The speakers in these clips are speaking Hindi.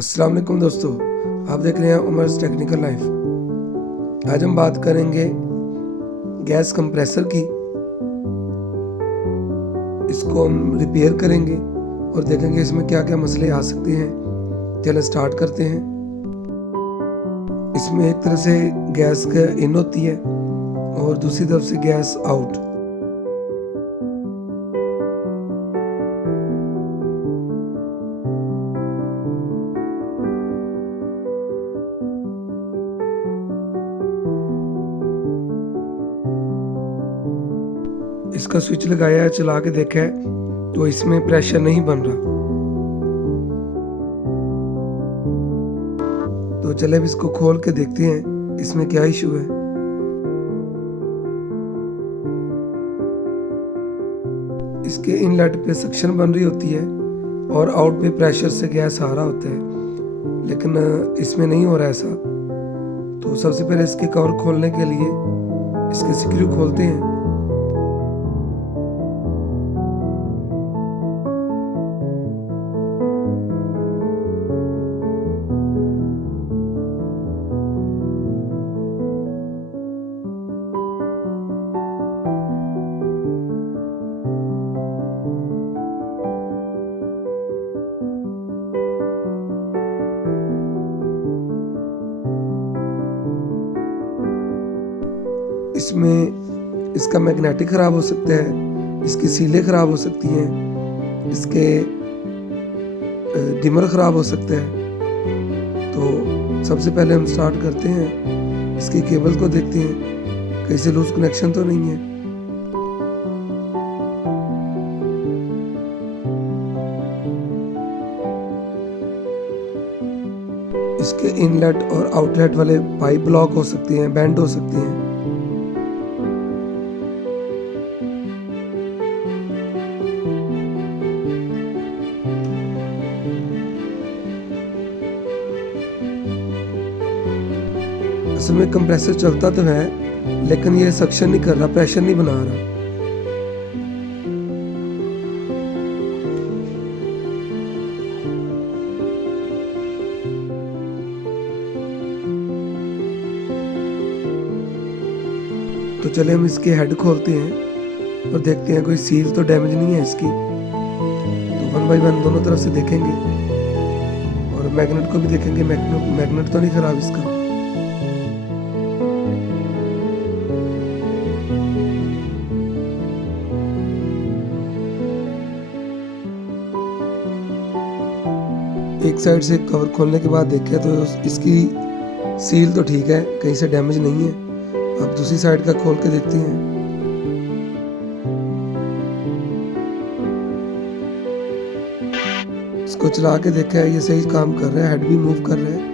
अस्सलाम वालेकुम दोस्तों, आप देख रहे हैं उमर्स टेक्निकल लाइफ। आज हम बात करेंगे गैस कंप्रेसर की। इसको हम रिपेयर करेंगे और देखेंगे इसमें क्या क्या मसले आ सकते हैं। चलिए स्टार्ट करते हैं। इसमें एक तरह से गैस का इन होती है और दूसरी तरफ से गैस आउट। इसका स्विच लगाया है, चला के देखा है तो इसमें प्रेशर नहीं बन रहा। तो चले अब इसको खोल के देखते हैं इसमें क्या इशू है। इसके इनलेट पे सक्शन बन रही होती है और आउट पे प्रेशर से गैस आ रहा होता है, लेकिन इसमें नहीं हो रहा ऐसा। तो सबसे पहले इसके कवर खोलने के लिए इसके स्क्रू खोलते हैं। इसमें इसका मैग्नेटिक ख़राब हो सकता है, इसकी सीलें ख़राब हो सकती हैं, इसके डिमर ख़राब हो सकता है। तो सबसे पहले हम स्टार्ट करते हैं, इसकी केबल को देखते हैं कहीं से लूज कनेक्शन तो नहीं है। इसके इनलेट और आउटलेट वाले पाइप ब्लॉक हो सकते हैं, बेंड हो सकते हैं। असल में कंप्रेसर चलता तो है लेकिन ये सक्शन नहीं कर रहा, प्रेशर नहीं बना रहा। तो चले हम इसके हेड खोलते हैं और देखते हैं कोई सील तो डैमेज नहीं है इसकी। तो 1 बाय 1 दोनों तरफ से देखेंगे और मैग्नेट को भी देखेंगे, मैग्नेट तो नहीं खराब इसका। एक साइड से कवर खोलने के बाद देखे तो इसकी सील तो ठीक है, कहीं से डैमेज नहीं है। अब दूसरी साइड का खोल के देखते हैं। इसको चला के देखा है, ये सही काम कर रहा है, हेड भी मूव कर रहा है।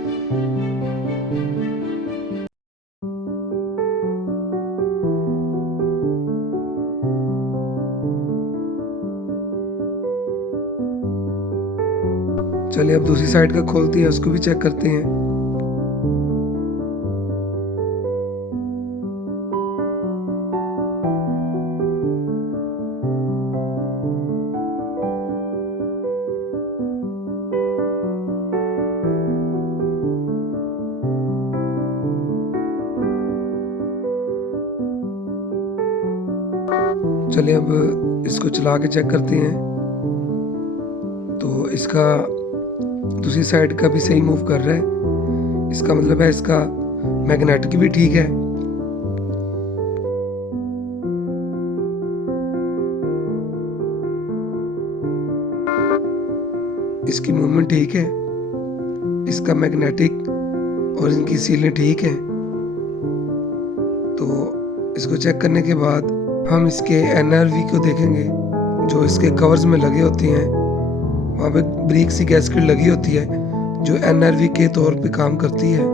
चलिए अब दूसरी साइड का खोलते हैं, उसको भी चेक करते हैं। चलिए अब इसको चला के चेक करते हैं। तो इसका दूसरी साइड का भी सही मूव कर रहा है, इसका मतलब है इसका मैग्नेटिक भी ठीक है। इसकी मूवमेंट ठीक है, इसका मैग्नेटिक और इनकी सीलें ठीक हैं। तो इसको चेक करने के बाद हम इसके NRV को देखेंगे जो इसके कवर्स में लगे होते हैं। वहाँ पे ब्रीक सी गैस्केट लगी होती है जो NRV के तौर पे काम करती है।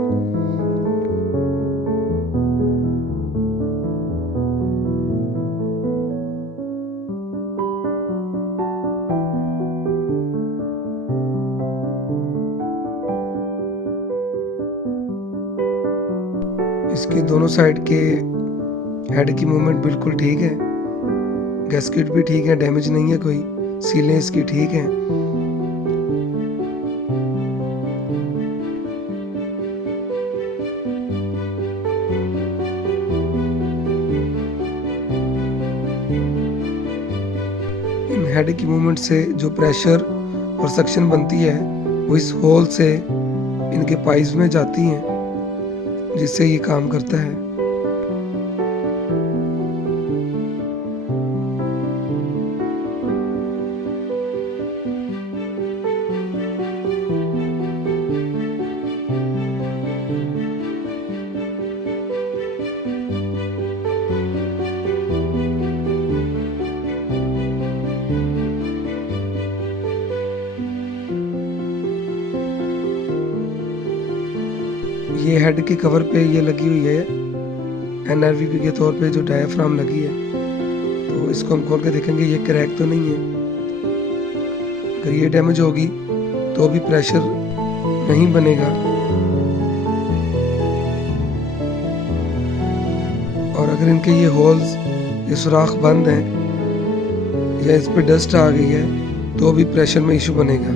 इसके दोनों साइड के हेड की मूवमेंट बिल्कुल ठीक है, गैस्केट भी ठीक है, डैमेज नहीं है कोई, सीलें इसकी ठीक हैं। हेड की मूवमेंट से जो प्रेशर और सक्शन बनती है वो इस होल से इनके पाइप्स में जाती हैं, जिससे ये काम करता है। ये हेड के कवर पे ये लगी हुई है एनआरवीपी के तौर पे जो डायाफ्राम लगी है, तो इसको हम खोल के देखेंगे ये क्रैक तो नहीं है। अगर ये डैमेज होगी तो भी प्रेशर नहीं बनेगा, और अगर इनके ये होल्स, ये सुराख बंद हैं या इस पे डस्ट आ गई है तो भी प्रेशर में इशू बनेगा।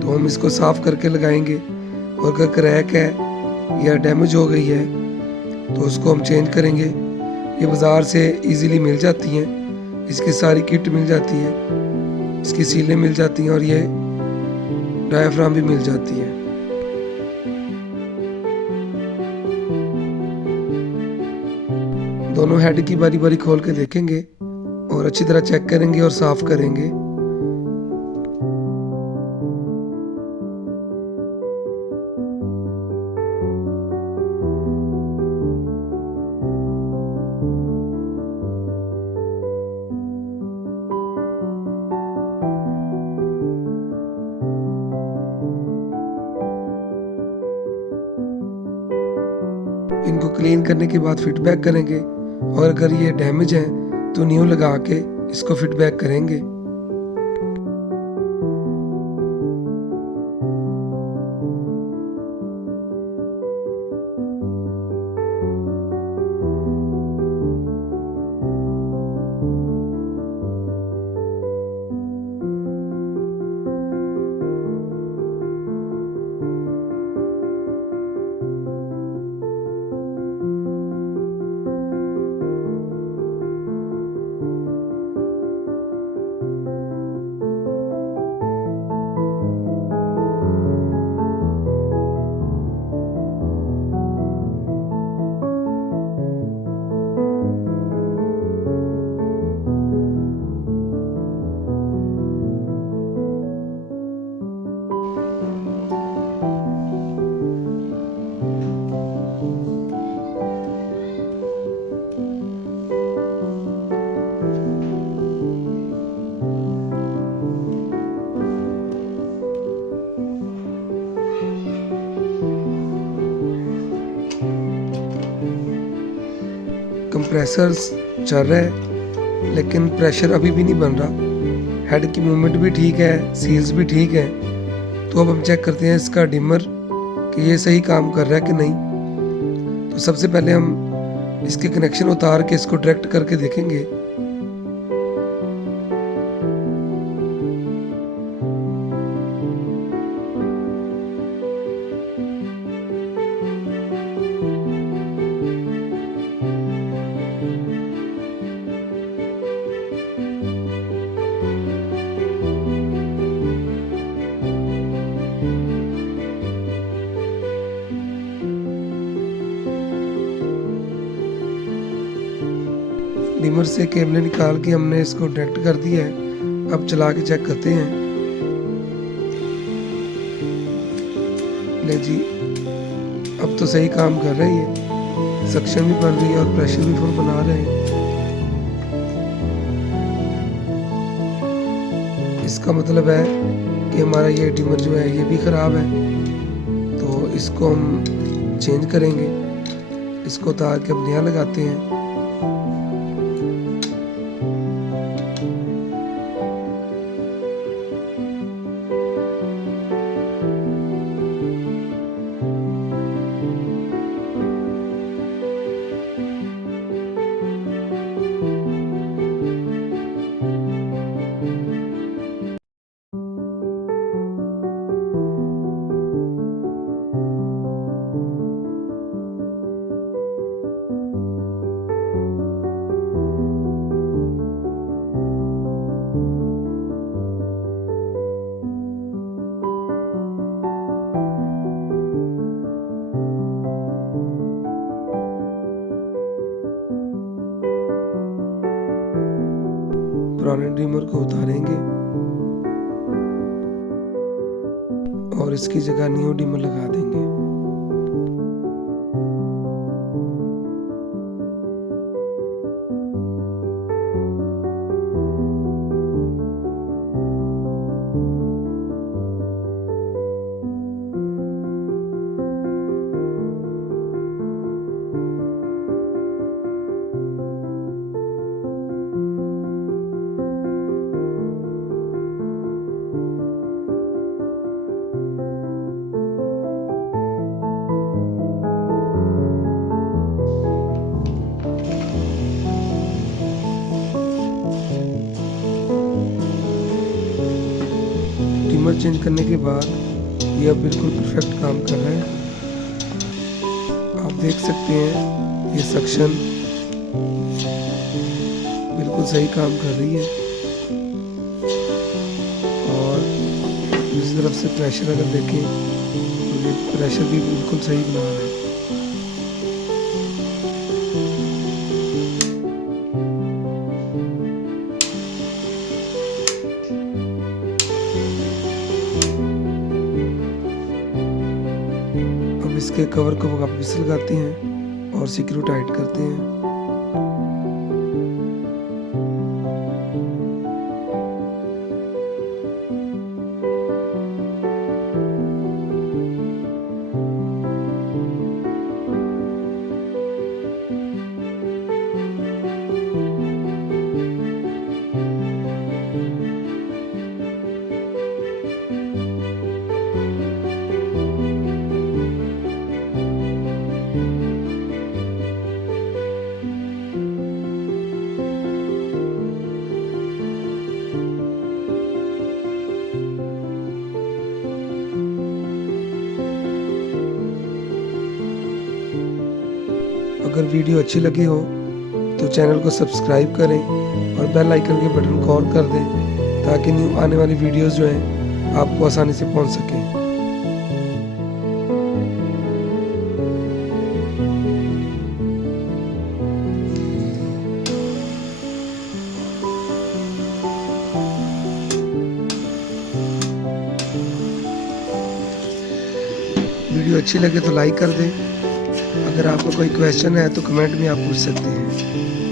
तो हम इसको साफ करके लगाएंगे, और अगर क्रैक है या डैमेज हो गई है तो उसको हम चेंज करेंगे। ये बाज़ार से इजीली मिल जाती हैं, इसकी सारी किट मिल जाती है, इसकी सीलें मिल जाती हैं और ये डायाफ्राम भी मिल जाती है। दोनों हेड की बारी बारी खोल के देखेंगे और अच्छी तरह चेक करेंगे और साफ करेंगे। इनको क्लीन करने के बाद फीडबैक करेंगे, और अगर ये डैमेज है तो न्यू लगा के इसको फीडबैक करेंगे। कंप्रेसर चल रहा है लेकिन प्रेशर अभी भी नहीं बन रहा। हेड की मूवमेंट भी ठीक है, सील्स भी ठीक है। तो अब हम चेक करते हैं इसका डिमर कि ये सही काम कर रहा है कि नहीं। तो सबसे पहले हम इसके कनेक्शन उतार के इसको डायरेक्ट करके देखेंगे। डिमर से केबल निकाल के हमने इसको डायरेक्ट कर दिया है। अब चला के चेक करते हैं। ले जी, अब तो सही काम कर रही है, सक्शन भी बन रही है और प्रेशर भी फुल बना रहे हैं। इसका मतलब है कि हमारा ये डिमर जो है ये भी ख़राब है, तो इसको हम चेंज करेंगे। इसको उतार के अब नया लगाते हैं। पुराने डिमर को उतारेंगे और इसकी जगह न्यू डिमर लगा देंगे। डिमर चेंज करने के बाद ये अब बिल्कुल परफेक्ट काम कर रहा है। आप देख सकते हैं ये सक्शन बिल्कुल सही काम कर रही है और दूसरी तरफ से प्रेशर अगर देखें तो ये प्रेशर भी बिल्कुल सही बना रहा है। अब इसके कवर को वापस लगाते हैं और स्क्रू टाइट करते हैं। अगर वीडियो अच्छी लगी हो तो चैनल को सब्सक्राइब करें और बेल आइकन के बटन को ऑन कर दें ताकि न्यू आने वाली वीडियोस जो हैं आपको आसानी से पहुंच सकें। वीडियो अच्छी लगे तो लाइक कर दें। अगर आपका कोई क्वेश्चन है तो कमेंट में आप पूछ सकते हैं।